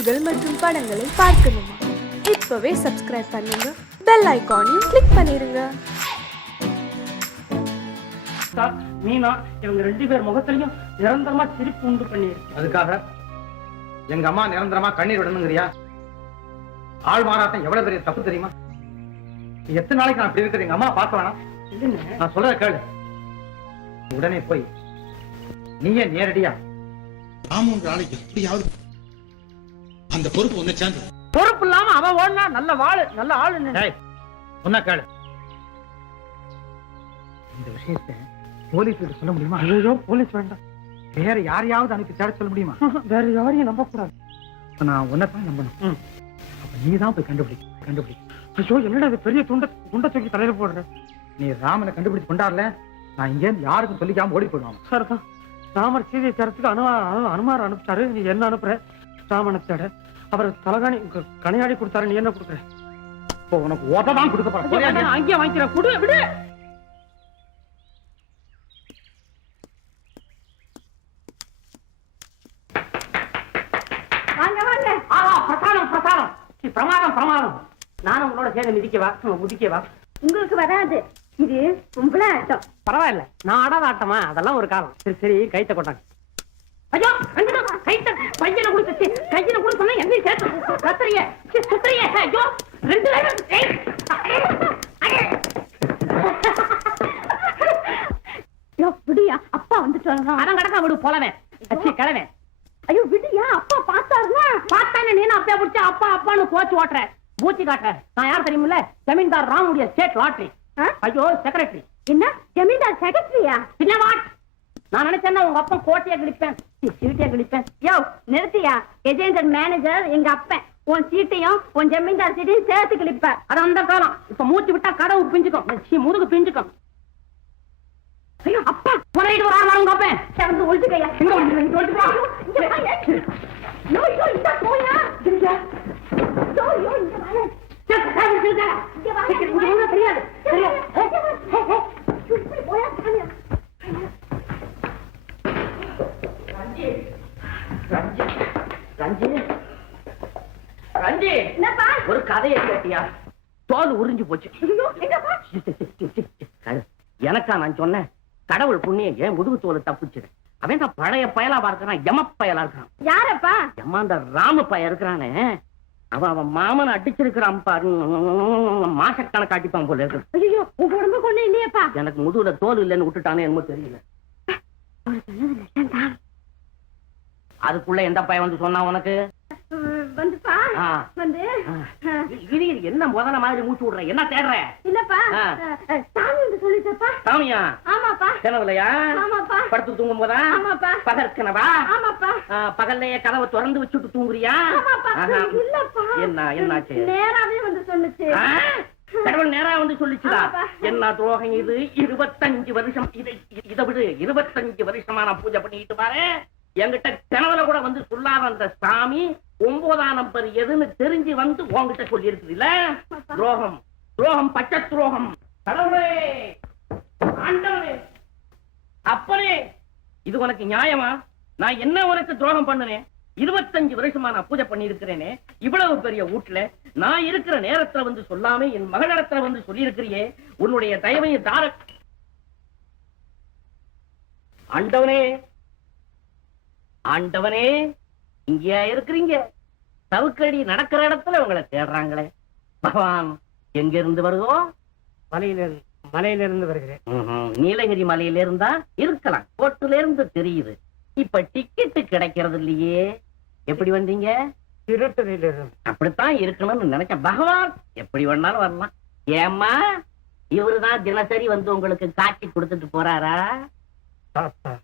செய்திகள் மற்றும் படங்களை பார்க்கணுமா? இப்பவே சப்ஸ்கிரைப் பண்ணுங்க, பெல் ஐகானையும் கிளிக் பண்ணிருங்க. மீனா இவங்க 2 பேர் முகத்திலையும் நிரந்தரமா சிரிப்பு உண்டு பண்ணிருக்கு. அதுக்காக எங்க அம்மா நிரந்தரமா கண்ணீர் விடணுங்கிறியா? ஆள் மாறாட்டம் எவ்வளவு பெரிய தப்பு தெரியுமா? எத்தனை நாளைக்கு நான் அப்படி இருக்கிறேன்? எங்க அம்மா பார்க்க வேணாம். நான் சொல்றத கேளு. உடனே போய் நீயே நேரடியா ராமன் நாளைக்கு எப்படியாவது அந்த பொறுப்பு ஒண்ணு சேர்ந்து பொறுப்பு இல்லாம அவன் ஓடனா நல்ல ஆளு. சொன்ன கேளு. இந்த விஷயத்தை போலீஸ் கிட்ட சொல்ல முடியுமா? ஐயோ, போலீஸ் வேண்டாம். வேற யாரையாவது அனுப்பி தேட சொல்ல முடியுமா? வேற யாரையும் நம்ப கூடாது. நான் உன்னைத்தான் நம்பணும். அப்ப நீதான் போய் கண்டுபிடி. ஐயோ, என்னடா இது பெரிய துண்ட தூக்கி தலையில போடுற. நீ ராமனை கண்டுபிடிச்சு கொண்டாடல, நான் இங்க யாருக்கும் சொல்லிக்காம ஓடி போயிடுவாங்க. சரிதான். ராமர் சீதையை தேடத்துக்கு அனுமார் அனுப்பிச்சாரு. நீ என்ன அனுப்புற? ராமனை தேட அவர் தலகாணி கனையாடி கொடுத்தாரு. நீ என்ன கொடுக்குற? உனக்கு ஓட்டதான் கொடுக்க போறேன். அங்கேயே வாங்கிக்கிறேன். குடு விடு. பிரமாதம். நானும் உங்களோட சேர்ந்து மிதிக்கவா? உங்களுக்கு வராது. இது கும்பல ஆட்டம். பரவாயில்ல, நான் ஆடாத ஆட்டமா? அதெல்லாம் ஒரு காலம். சரி கைத்த கொட்டாங்க. ஐயோ, கைத்த பையனை கொடுத்து கையில கூட சொன்னா எங்கேயும் சேர்த்து கத்திரிய. ஐயோ, 2 விடியா, அப்பா வந்துட்டு அடம் கடக்கா விடு போலவே கிளவே. ஐயோ விடியா, அப்பா பார்த்தாருன்னா பார்த்தானே நீ அப்பா பிடிச்ச அப்பான்னு கோச்சு ஓட்டுற பூச்சி காட்டுற. நான் யார் தெரியுமில்ல? ஜமீன்தார் ராமுடைய ஸ்டேட் லாட்டரி. ஐயோ, செக்ரட்டரி. என்ன ஜமீன்தார் செக்ரட்டரியா? பின்ன வாட்? நான் நினைச்சேன்னா உங்க அப்பா கோட்டையா கிழிப்பேன், சீட்டையா கிழிப்பேன். யோ நிறுத்தியா, கஜேந்திரன் மேனேஜர் எங்க அப்பன். உன் சீட்டையும் உன் ஜமீன்தார் சீட்டையும் சேர்த்து கிழிப்ப. அது அந்த காலம். இப்ப மூச்சு விட்டா கடவு பிஞ்சுக்கும், முதுகு பிஞ்சுக்கும். ஐயோ அப்பா, உனக்கு ஒரு ஆள் உங்க அப்பன் சேர்ந்து ஒழிச்சுக்கையா. ஒரு கதையை கேட்டியா? தோல் உறிஞ்சு போச்சு. எனக்கா நான் சொன்னேன்? கடவுள் புண்ணியம் ஏன் முதுகு தோலை தப்புச்சு. அவன் தான் பழைய பயலா பார்க்கிறான், எம பயலா இருக்கான். யாரப்பா? எம்மா ராம பய இருக்கிறானே, அவன் மாமனை அடிச்சிருக்கிறான் பாரு. மாசக்கணக்கு காட்டிப்பான் போல இருக்கு. ஐயோ, உங்க உடம்பு கொண்டு இல்லையப்பா. எனக்கு முதுகுல தோல் இல்லைன்னு விட்டுட்டானே என்னமோ தெரியல. அதுக்குள்ள எந்த பையன் வந்து சொன்னா உனக்கு? வந்துப்பா வந்து இது என்ன முதல்ல மாதிரி மூச்சு விடுற? என்ன தேடுற? இல்லப்பா, சாமி வந்து சொல்லிட்டப்பா. சாமியா? ஆமாப்பா. கனவுலையா? ஆமாப்பா. படுத்து தூங்கும் போதா? ஆமாப்பா. பகல் கனவா? ஆமாப்பா. பகல்லையே கதவை திறந்து வச்சுட்டு தூங்குறியா? ஆமாப்பா. இல்லப்பா, என்னாச்சு? நேராவே வந்து சொல்லுச்சு. கடவுள் நேரா வந்து சொல்லிச்சுதா? ஆமாப்பா. என்ன துரோகம் இது? 25 வருஷம் இதை விடு. 25 வருஷமா நான் பூஜை பண்ணிட்டு பாரு. என்கிட்ட கனவுல கூட வந்து சொல்லாத அந்த சாமி 9ஆம் நம்பர் எதுன்னு தெரிஞ்சு வந்து உன்கிட்ட சொல்லி இருக்குது இல்ல? துரோகம், பச்சை துரோகம். கடவுளே, ஆண்டவரே, அப்பனே, இது உனக்கு நியாயமா? நான் என்ன உனக்கு துரோகம் பண்ணுனேன்? 25 வருஷமா நான் பூஜை பண்ணி இருக்கிறேனே, இவ்வளவு பெரிய வீட்டுல நான் இருக்கிற நேரத்துல வந்து சொல்லாம என் மகளிடத்துல வந்து சொல்லி இருக்கிறியே. உன்னுடைய தயவை தார. ஆண்டவனே, இங்கேயா இருக்கிறீங்க? சவுக்கடி நடக்கிற இடத்துல உங்களை தேடுறாங்களே. பகவான் எங்க இருந்து வருதோ? மலையிலிருந்து வருகிறேன். நீலகிரி மலையில இருந்தா இருக்கலாம், கோட்டுல இருந்து தெரியுது. இப்ப டிக்கெட் கிடைக்கிறது இல்லையே, எப்படி வந்தீங்க? திருட்டுறையிலிருந்து. அப்படித்தான் இருக்கணும்னு நினைச்ச. பகவான் எப்படி வேணாலும் வரலாம். ஏம்மா, இவருதான் தினசரி வந்து உங்களுக்கு காட்சி கொடுத்துட்டு போறாரா? தாத்தா,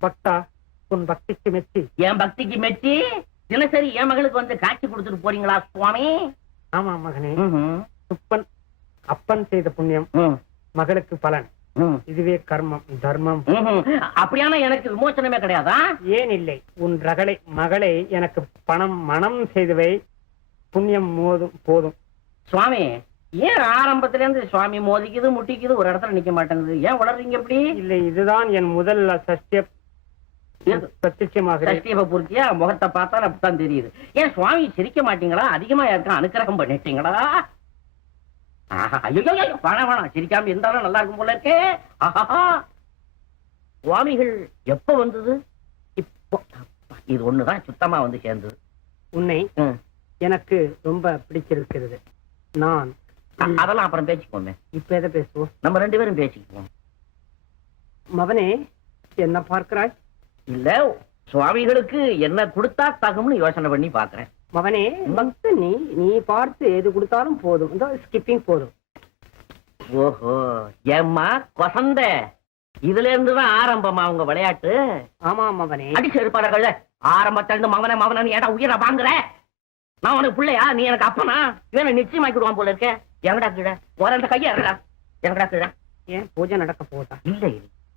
பக்தா, உன் பக்திக்கு மெச்சி. என் பக்திக்கு மெச்சி தினசரி என் மகளுக்கு வந்து காட்சி கொடுத்துட்டு போறீங்களா சுவாமி? ஆமா மகனே, அப்பன் செய்த புண்ணியம் மகளுக்கு பலன். இதுவே கர்மம், தர்மம். அப்படியான எனக்கு விமோசனமே கிடையாதா? ஏன் இல்லை, உன் மகளை எனக்கு மனம் செய்தவை புண்ணியம் போதும். சுவாமி, ஏன் ஆரம்பத்துல இருந்து சுவாமி மோதிக்குது முட்டிக்குது ஒரு இடத்துல நிக்க மாட்டேங்குது? ஏன் வளர்றீங்க எப்படி? இல்லை, இதுதான் என் முதல் சத்திய பிரத்யட்சமாக சஷ்டியப்ப பூர்த்தியா முகத்தை பார்த்தா அப்படித்தான் தெரியுது. ஏன் சுவாமி சிரிக்க மாட்டீங்களா? அதிகமா யாருக்கும் அனுக்கிரகம் பண்ணிட்டீங்களா? ஐயோ வேணாம், சிரிக்காம இருந்தாலும் நல்லா இருக்கும் போல இருக்கே. ஆஹா, சுவாமிகள் எப்ப வந்தது? இப்போ இது ஒண்ணுதான் சுத்தமா வந்து சேர்ந்தது. உன்னை எனக்கு ரொம்ப பிடிச்சிருக்கிறது. நான் அதெல்லாம் அப்புறம் பேசிக்கோமே. இப்ப எதை பேசுவோம்? நம்ம 2 பேரும் பேசிக்குவோம். மகனே, என்ன பார்க்கிறாய்? இல்ல, சுவாமிகளுக்கு என்ன கொடுத்தா தகும்னு யோசனை பண்ணி பாக்குறேன். மகனே, நீ பார்த்து எது கொடுத்தாலும் போதும். இந்த ஸ்கிப்பிங் போதும். ஓஹோ, ஏம்மா கொசந்த, இதுல இருந்துதான் ஆரம்பமா உங்க விளையாட்டு? ஆமா மகனே. அடிச்சு எடுப்பார்கள். ஆரம்பத்துல இருந்து மகனே மகனே ஏடா உயிரை வாங்குற? நான் உனக்கு பிள்ளையா? நீ எனக்கு அப்பனா? இவனை நிச்சயமாக்கிடுவான் போல இருக்க. எங்கடா கீழே அந்த கையா இருக்கா? எங்கடா கீழே? ஏன் பூஜை நடக்க போதா? இல்ல,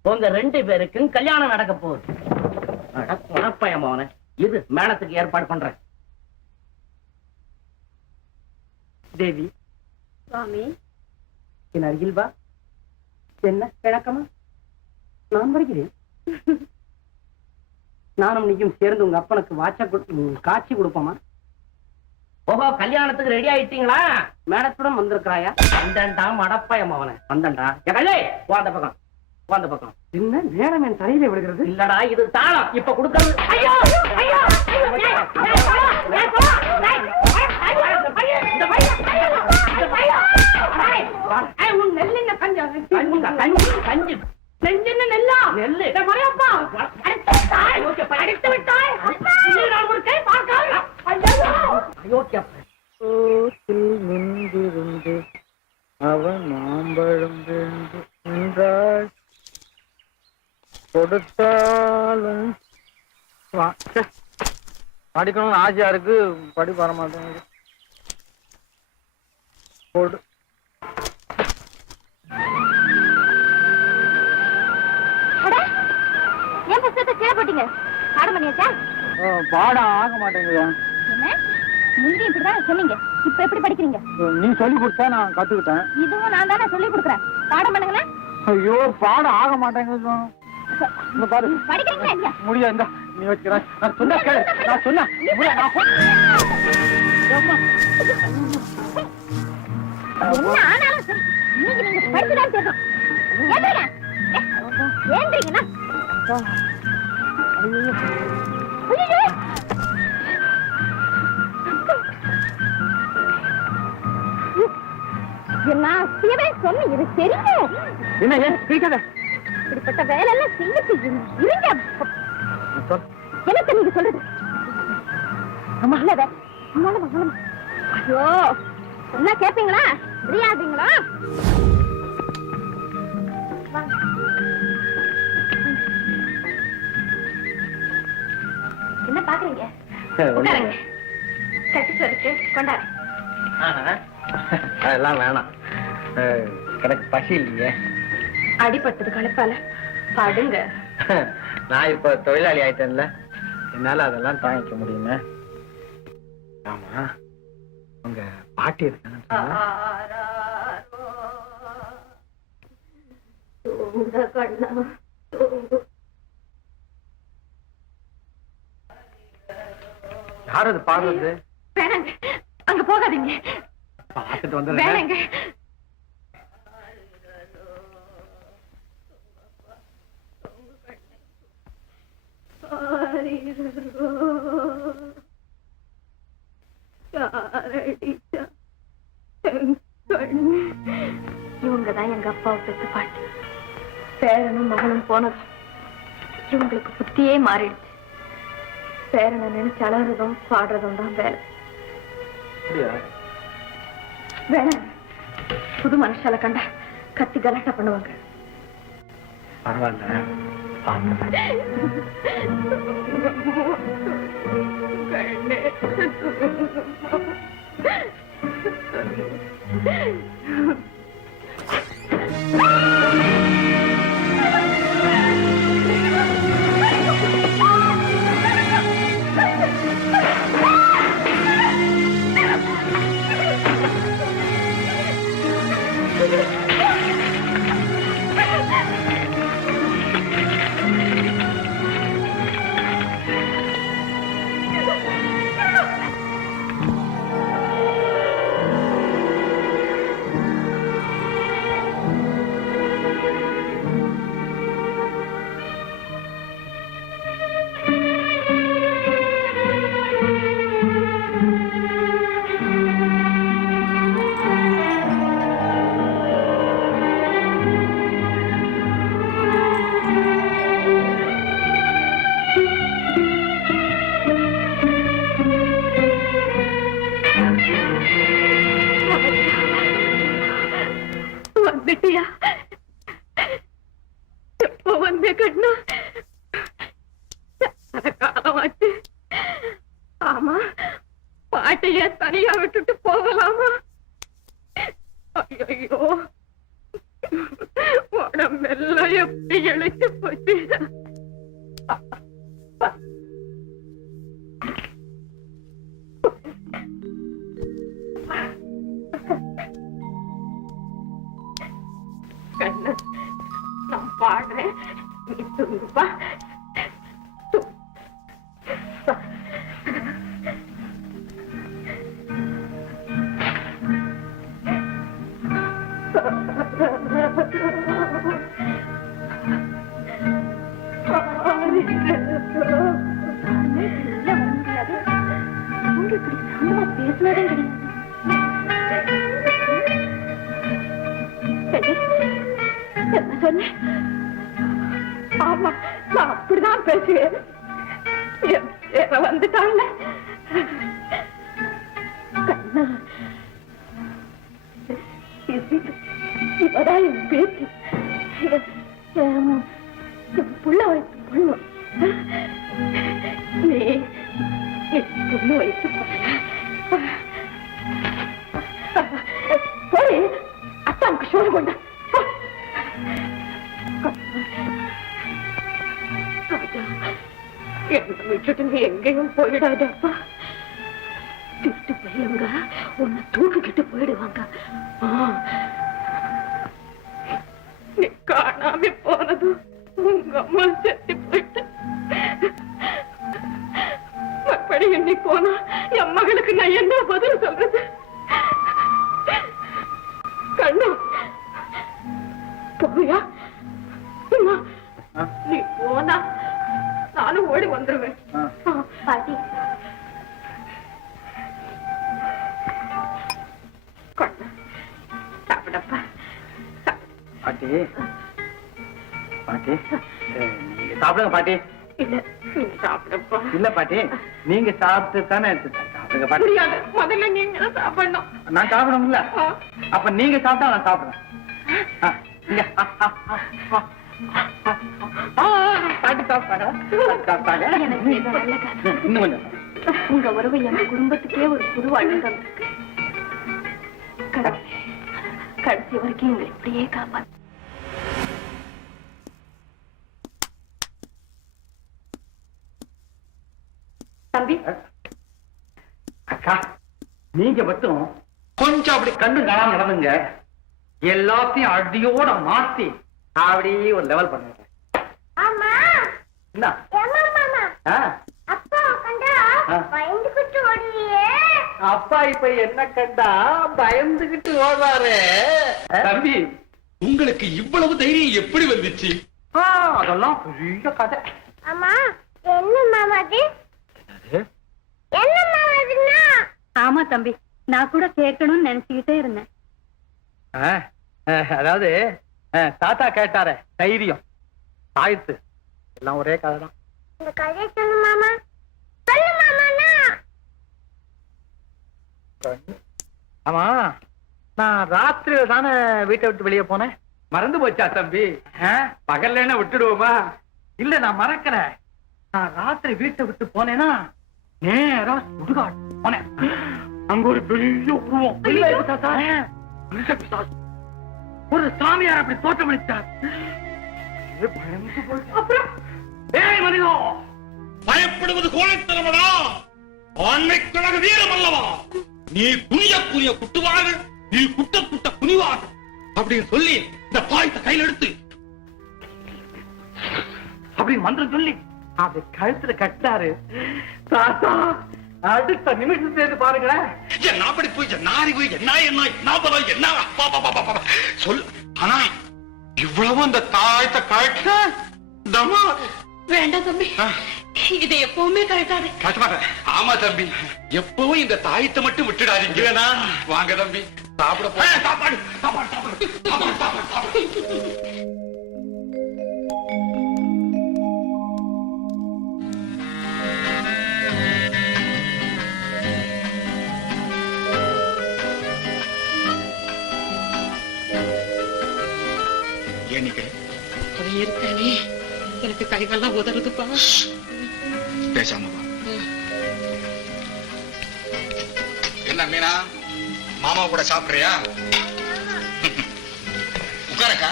உங்க 2 பேருக்கும் கல்யாணம் நடக்க போகுது. மனப்பயமான இது மேளத்துக்கு ஏற்பாடு பண்றேன். தேவி, சுவாமி, என் அருகில் வா. என்ன கிழக்கமா? நான் வருகிறேன். நானும் நீயும் சேர்ந்து உங்க அப்பனுக்கு காட்சி கொடுப்போமா? ஓஹோ, கல்யாணத்துக்கு ரெடி ஆயிட்டீங்களா? மேடத்துடன் வந்திருக்கிறாயா? வந்தண்டா மடப்பயமாவன, வந்தண்டா. கல்லே அந்த பக்கம், அந்த பக்கம். என்ன மேடம் என் தலையில விழுகிறது? இல்லடா, இது தாளம். இப்ப கொடுக்கறது. ஐயோ ஐயோ, அவன் மாம்பழம் என்றால் கொடுத்தாலும் படிக்கணும்னு ஆசையா இருக்கு, படிப்பு வர மாட்டேங்குது. ஏன் புத்தகத்தை கீழே போட்டீங்க? பாடம் பண்ணியாச்சா? பாடம் ஆக மாட்டேங்குது. என்ன முந்தி இப்படிதான் சொன்னீங்க, இப்ப எப்படி படிக்கிறீங்க? நீ சொல்லி கொடுத்தா நான் கத்துக்கிட்டேன். இதுவும் நான் தானே சொல்லி கொடுக்குறேன். பாடம் பண்ணுங்களேன். ஐயோ, பாடம் ஆக மாட்டேங்குது. பாரு, படிக்கிறீங்களா இல்லையா? முடியாது, இந்த நீ வச்சுக்கிறேன். நான் சொன்ன கேளு, நான் சொன்ன என்ன ஆனாலும் சரி, இன்னைக்கு நீங்க படிச்சுதான் சேர்க்கணும். ஏந்திரீங்கன்னா நான் செய்யவே சொன்னேன். இது தெரியுங்க. என்ன ஏன் பிடிக்காத? இப்படிப்பட்ட வேலை எல்லாம் செய்யிட்டு இருங்க. எனக்கு நீங்க சொல்றது ஐயோ, என்ன கேப்பீங்களா? தெரியாதீங்களா? என்ன பாக்குறீங்க? கட்டிட்டு இருக்கு, கொண்டாரு. அதெல்லாம் வேணாம், எனக்கு பசி இல்லையே. அடிபட்டது களைப்பால படுங்க. நான் இப்ப தொழிலாளி ஆயிட்டேன்ல, என்னால அதெல்லாம் தாங்கிக்க முடியுமே. ஆமா, உங்க பாட்டி இருக்காங்க. யார் அது பாடுறது? வேணாங்க, அங்க போகாதீங்க. பார்த்துட்டு வந்து வேணாங்க. இவங்கதான் எங்க அப்பாவை பெற்ற பாட்டு. பேரனும் மகனும் போனது இவங்களுக்கு புத்தியே மாறிடுச்சு. பேரனை நினைச்சு அழறதும் பாடுறதும் தான் வேலை. வேணாம், புது மனுஷால கண்டா கத்தி கலாட்டா பண்ணுவாங்க. பரவாயில்ல, வந்துட்டியா? எப்போ வந்தே கண்ணா? காலமாச்சு. ஆமா, பாட்டைய தனியா விட்டுட்டு போகலாமா? ஐயோ, உடம்பெல்லாம் எப்படி இழைச்சு போச்சு. கண்ணு, நான் பாடுறேன், நீ தூங்குப்பா. ஆமா, நான் அப்படிதான் பேசுவேன். வந்துட்டாங்க. இவதான் என் பேச்சு. புள்ள வயசு புள்ள. நீ புள்ள வயசு போய் அத்தாவுக்கு சோறு கொண்ட. என்ன விட்டுட்டு நீ எங்கேயும் போயிடாதப்பா. திட்டு பையங்க உன்னை தூக்கிக்கிட்டு போயிடுவாங்க. நீ காணாம போனதும் உங்க அம்மா செத்து போயிட்டு மறுபடியும் நீ போனா என் மகளுக்கு நான் என்ன பதில் சொல்றது? கண்ணு போயா? நீ போனா நானும் ஓடி வந்துருவேன். பாட்டி, சாப்பிடப்பா. பாட்டி, பாட்டி, நீங்க சாப்பிடுங்க பாட்டி. இல்ல, நீங்க சாப்பிடப்பா. இல்ல பாட்டி, நீங்க சாப்பிட்டு தானே சாப்பிடுங்க பாட்டி. முடியாது, முதல்ல நீங்க சாப்பிடணும். நான் சாப்பிடணும்ல? அப்ப நீங்க சாப்பிட்டா நான் சாப்பிடுறேன். பாட்டி சாப்பிட்டாங்க. இன்னும் கொஞ்சம். உங்க உறவு எங்க குடும்பத்துக்கே ஒரு புது வாழ்வு தந்திருக்கு. கடைசி வரைக்கும் எங்களை இப்படியே காப்பாத்து. தம்பி, அக்கா, நீங்க மட்டும் கொஞ்சம் அப்படி கண்டு காணாம நடந்துங்க. எல்லாத்தையும் அடியோட மாத்தி அப்படியே ஒரு லெவல் பண்ணுங்க. என்ன? அப்பா இப்ப என்ன கண்டா பயந்துகிட்டு ஓடுறாரு. தம்பி, உங்களுக்கு இவ்வளவு தைரியம் எப்படி வந்துச்சு? அதெல்லாம் பெரிய கதை. ஆமா தம்பி, நான் கூட கேட்கணும்னு நினைச்சுக்கிட்டே இருந்தேன். அதாவது தாத்தா கேட்டார தைரியம் ஆயிடுத்து. எல்லாம் ஒரே கதை தான். இந்த கதையை சொல்லு மாமா. சொல்லு மாமாண்ணா. ஆமா, நான் ராத்திரியில தானே வீட்டை விட்டு வெளியே போனேன். மறந்து போச்சா தம்பி? பகல்ல என்ன விட்டுடுவோமா? இல்ல, நான் மறக்கிறேன். நான் ராத்திரி வீட்டை விட்டு போனேன்னா நேரா சுடுகாடு போனேன். அங்க ஒரு பெரிய உருவம். ஒரு சாமியார் அப்படி தோற்றமளித்தார். அப்புறம் பயப்படுவது கோழைத்தனமடா, ஆண்மைக்குழகு வீரம் அல்லவா? நீ குனிய குனிய குட்டுவாடு, நீ குட்ட குட்ட குனிவாடு அப்படின்னு சொல்லி இந்த பாயத்தை கையில் எடுத்து அப்படின்னு மந்திரம் சொல்லி அப்படி கழுத்துல கட்டாரு. தாத்தா அடுத்த நிமிஷத்துல பாருங்களேன். என்ன அப்படி போய் என்ன அறிவு, என்ன என்ன என்ன பலம், என்ன சொல்லு. ஆனா இவ்வளவு அந்த தாயத்தை கழட்ட தமா வேண்டாம் தம்பி, இதை எப்பவுமே கழட்டாது. ஆமா தம்பி, எப்பவும் இந்த தாயத்தை மட்டும் விட்டுடாதீங்க. வாங்க தம்பி, சாப்பிட போ. சாப்பாடு சாப்பாடு சாப்பாடு சாப்பாடு சாப்பாடு. எண்ணிக்கிறேன். அது இருக்கானே எனக்கு கைகள்லாம் உதறுதுப்பா. பேசாம வா. என்ன மீனா, மாமா கூட சாப்பிடுறியா? உட்காரக்கா.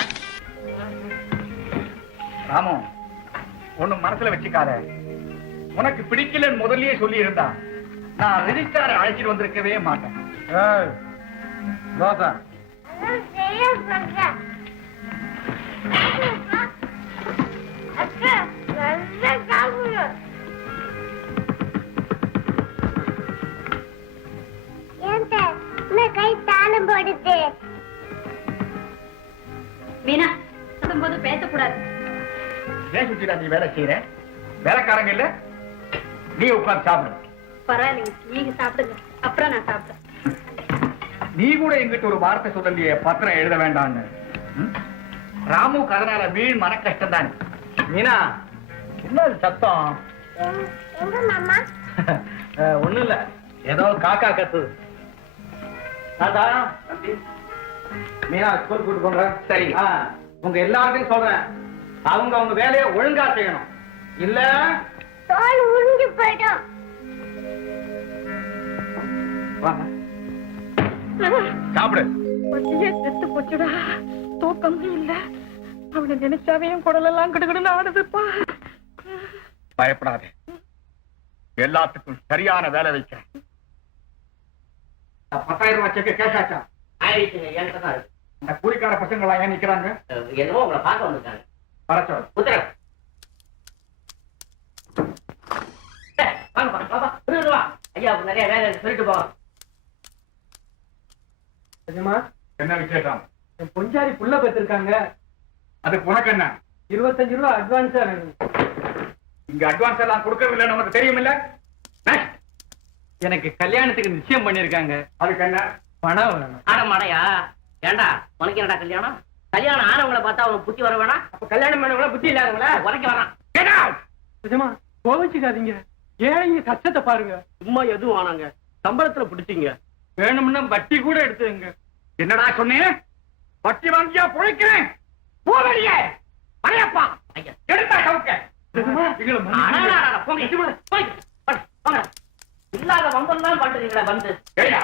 ராமு, ஒண்ணும் மனசுல வச்சுக்காத. உனக்கு பிடிக்கலன்னு முதல்லயே சொல்லி இருந்தா நான் ரிஜிஸ்டார அழைச்சிட்டு வந்திருக்கவே மாட்டேன். தோசை செய்ய சொல்றேன். அக்கா நல்லா சாப்பிடு. ஏன்டா உன் கை தாளம் போடுது? மீனா போது பேசக்கூடாது. ஏன் சுத்திடா நீ வேலை செய்யற? வேலைக்காரங்க இல்ல, நீ உட்கார்ந்து சாப்பிடு. பரவாயில்லைங்க, நீங்க சாப்பிடுங்க, அப்புறம் நான் சாப்பிட்டேன். நீ கூட எங்கிட்ட ஒரு வார்த்தை சொல்லலையே பத்திரம் எழுத வேண்டாம்னு. ராமுக்கு அதனால வீண் மன கஷ்டம் தான். மீனா, என்ன அது சத்தம்? எங்க மாமா? ஒண்ணும் இல்ல, ஏதோ காக்கா கத்துது. தாத்தா, மீனா ஸ்கூல் கூட்டு போங்க. சரி. உங்க எல்லார்ட்டையும் சொல்றேன், அவங்க வேலையை ஒழுங்கா செய்யணும். இல்ல தோல் உறிஞ்சு போயிடும். வாங்க சாப்பிடு. பட்டியே செத்து போச்சுடா, தூக்கமே இல்ல. அவனை நினைச்சாவையும் குடலெல்லாம் கிடுகிடுன்னு ஆடுதுப்பா. பயப்படாதே, எல்லாத்துக்கும் சரியான வேலை வைக்கிறேன். 10,000 ரூபாய் செக்கு கேஷாச்சா? ஆயிடுச்சுங்க, என்கிட்ட தான் இருக்கு. இந்த கூலிக்கார பசங்க எல்லாம் ஏன் நிக்கிறாங்க? என்னமோ உங்களை பார்க்க வந்திருக்காங்க. வரச்சோம். உத்தரவு. வாங்கப்பா, வாப்பா, வா. ஐயா நிறைய வேலை சொல்லிட்டு போவோம். என்ன விசேஷம்? என் பொஞ்சாரி புள்ள பெற்றிருக்காங்க. அதுக்கு உனக்கு என்ன? 25 ரூபாய் அட்வான்ஸா வேணும். இங்க அட்வான்ஸ் எல்லாம் கொடுக்கறதில்லைன்னு உனக்கு தெரியும் இல்ல? எனக்கு கல்யாணத்துக்கு நிச்சயம் பண்ணிருக்காங்க. அதுக்கு என்ன? பணம் வேணும். ஆடமாடையா? ஏண்டா உனக்கு என்னடா கல்யாணம்? கல்யாணம் ஆனவங்களை பார்த்தா அவனுக்கு புத்தி வர வேணாம்? அப்ப கல்யாணம் பண்ணவங்கள புத்தி இல்லாதவங்களா? உரைக்க வேணாம். நிஜமா கோவிச்சுக்காதீங்க, ஏழைங்க கஷ்டத்தை பாருங்க. சும்மா எதுவும் ஆனாங்க, சம்பளத்துல பிடிச்சிங்க. வேணும்னா வட்டி கூட எடுத்துங்க. என்னடா சொன்னேன்? வட்டி வாங்கியா பொழைக்கிறேன். போவடியே மறையப்பா. ஐயா எடுத்தா கவுக்க. அடாடாடா, போங்க. போய், போங்க. இல்லாத வம்பெல்லாம் பண்றீங்களா வந்து? ஏய்யா,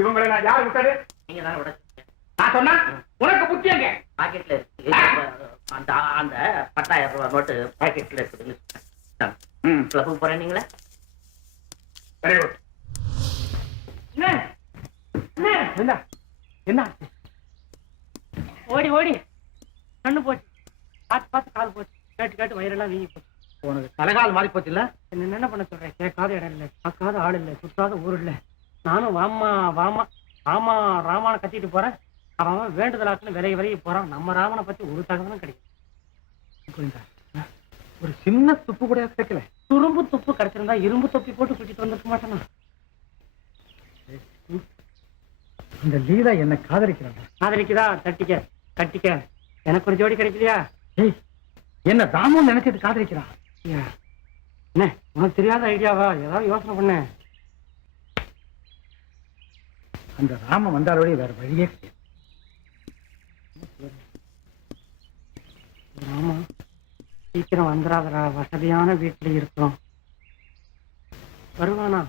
இவங்களை நான் யாரு விட்டது? நீங்க தானே உடச்சு நான் சொன்னா உனக்கு புத்தி எங்க? பாக்கெட்ல இருக்கு. அந்த அந்த 10,000 ரூபாய் நோட்டு பாக்கெட்ல இருக்குதுன்னு கிளப்புக்கு போறேன். நீங்களே வெரி குட். என்ன என்ன ஓடி ஓடி கண்ணு போச்சு, பார்த்து பார்த்து கால் போச்சு, கேட்டு கேட்டு வயிறெல்லாம் வீங்கி போச்சு. உனக்கு தலைகால் மாறி போச்சு இல்ல? என்ன பண்ண சொல்றேன்? கேட்காத இடம் இல்லை, பார்க்காத ஆள் இல்லை, சுத்தாத ஊர் இல்லை. நானும் வாமா வாமா ராமா ராமான கத்திட்டு போறேன். அவன் வேண்டுதலாக்குன்னு விலகி போறான். நம்ம ராமனை பத்தி ஒரு தகவலும் கிடைக்கும். ஒரு சின்ன துப்பு கூட கிடைக்கல. துரும்பு துப்பு கிடைச்சிருந்தா இரும்பு தொப்பி போட்டு குட்டிட்டு வந்துருக்க மாட்டேனா? இந்த லீலா என்ன காதலிக்கிறாங்க. காதலிக்குதா? தட்டிக்க கட்டிக்க. எனக்கு ஒரு ஜோடி கிடைக்கலையா? ஏய், என்ன தாமும் நினைச்சிட்டு காதலிக்கிறான். என்ன உனக்கு தெரியாத ஐடியாவா? ஏதாவது யோசனை பண்ண. அந்த ராம வந்தாலோட வேற வழியே கிடையாது. ஆமா, சீக்கிரம் வந்துடாதரா, வசதியான வீட்டுல இருக்கிறோம். வருவானா?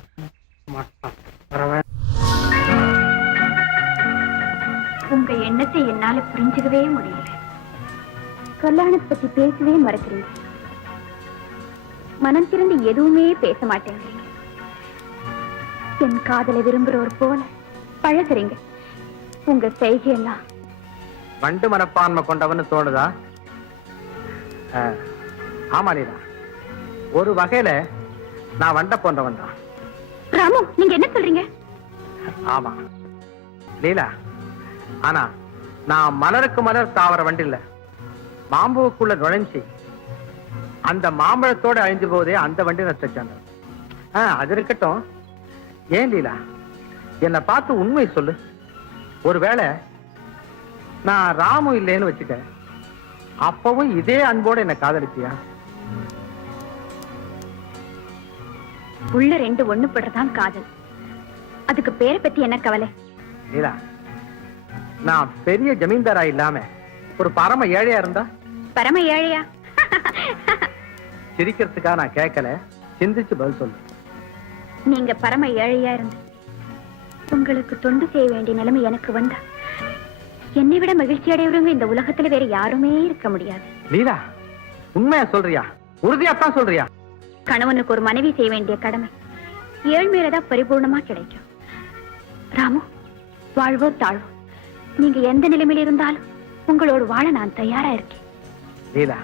மாட்டான். வரவ உங்க எண்ணத்தை என்னால புரிஞ்சுக்கவே முடியல. கல்யாணத்தை பத்தி பேசவே மறக்கிறீங்க. மனம் திறந்து எதுவுமே பேச மாட்டேங்கிறீங்க. என் காதலை விரும்புறவர் போல பழகுறீங்க. உங்க செய்கையெல்லாம் வண்டு மனப்பான்மை கொண்டவன்னு தோணுதா? ஆமா லீலா, ஒரு வகையில நான் வண்ட போன்றவன் தான். ராமு, நீங்க என்ன சொல்றீங்க? ஆமா லீலா, ஆனா நான் மலருக்கு மலர் தாவர வண்டில்ல, மாம்பூவுக்குள்ள நுழைஞ்சி அந்த மாம்பழத்தோட அழிஞ்சு போதே அந்த வண்டி நச்சாங்க. அது இருக்கட்டும். ஏன் லீலா, என்னை பார்த்து உண்மை சொல்லு. ஒருவேளை நான் ராமு இல்லைன்னு வச்சுக்க, அப்பவும் இதே அன்போட என்ன காதலிச்சியா? உள்ள ரெண்டு ஒண்ணு படுறதான் காதல். அதுக்கு பேரை பத்தி என்ன கவலை? லீலா, நான் பெரிய ஜமீன்தாரா இல்லாம ஒரு பரம ஏழையா இருந்தா? பரம ஏழையா? சிரிக்கிறதுக்கா நான் கேட்கல, சிந்திச்சு பதில் சொல்லு. நீங்க பரம ஏழையா இருந்து உங்களுக்கு தொண்டு செய்ய வேண்டிய நிலைமை எனக்கு வந்தா என்னை விட மகிழ்ச்சி அடையவங்க இந்த உலகத்துல வேற யாருமே இருக்க முடியாது. லீலா, உண்மையா சொல்றியா? உறுதியாத்தான் சொல்றியா? கணவனுக்கு ஒரு மனைவி செய்ய வேண்டிய கடமை ஏழ்மையிலதான் பரிபூர்ணமா கிடைக்கும். ராமு, வாழ்வோ தாழ்வோ நீங்க எந்த நிலைமையில இருந்தாலும் உங்களோட வாழ நான் தயாரா இருக்கேன். லீலா,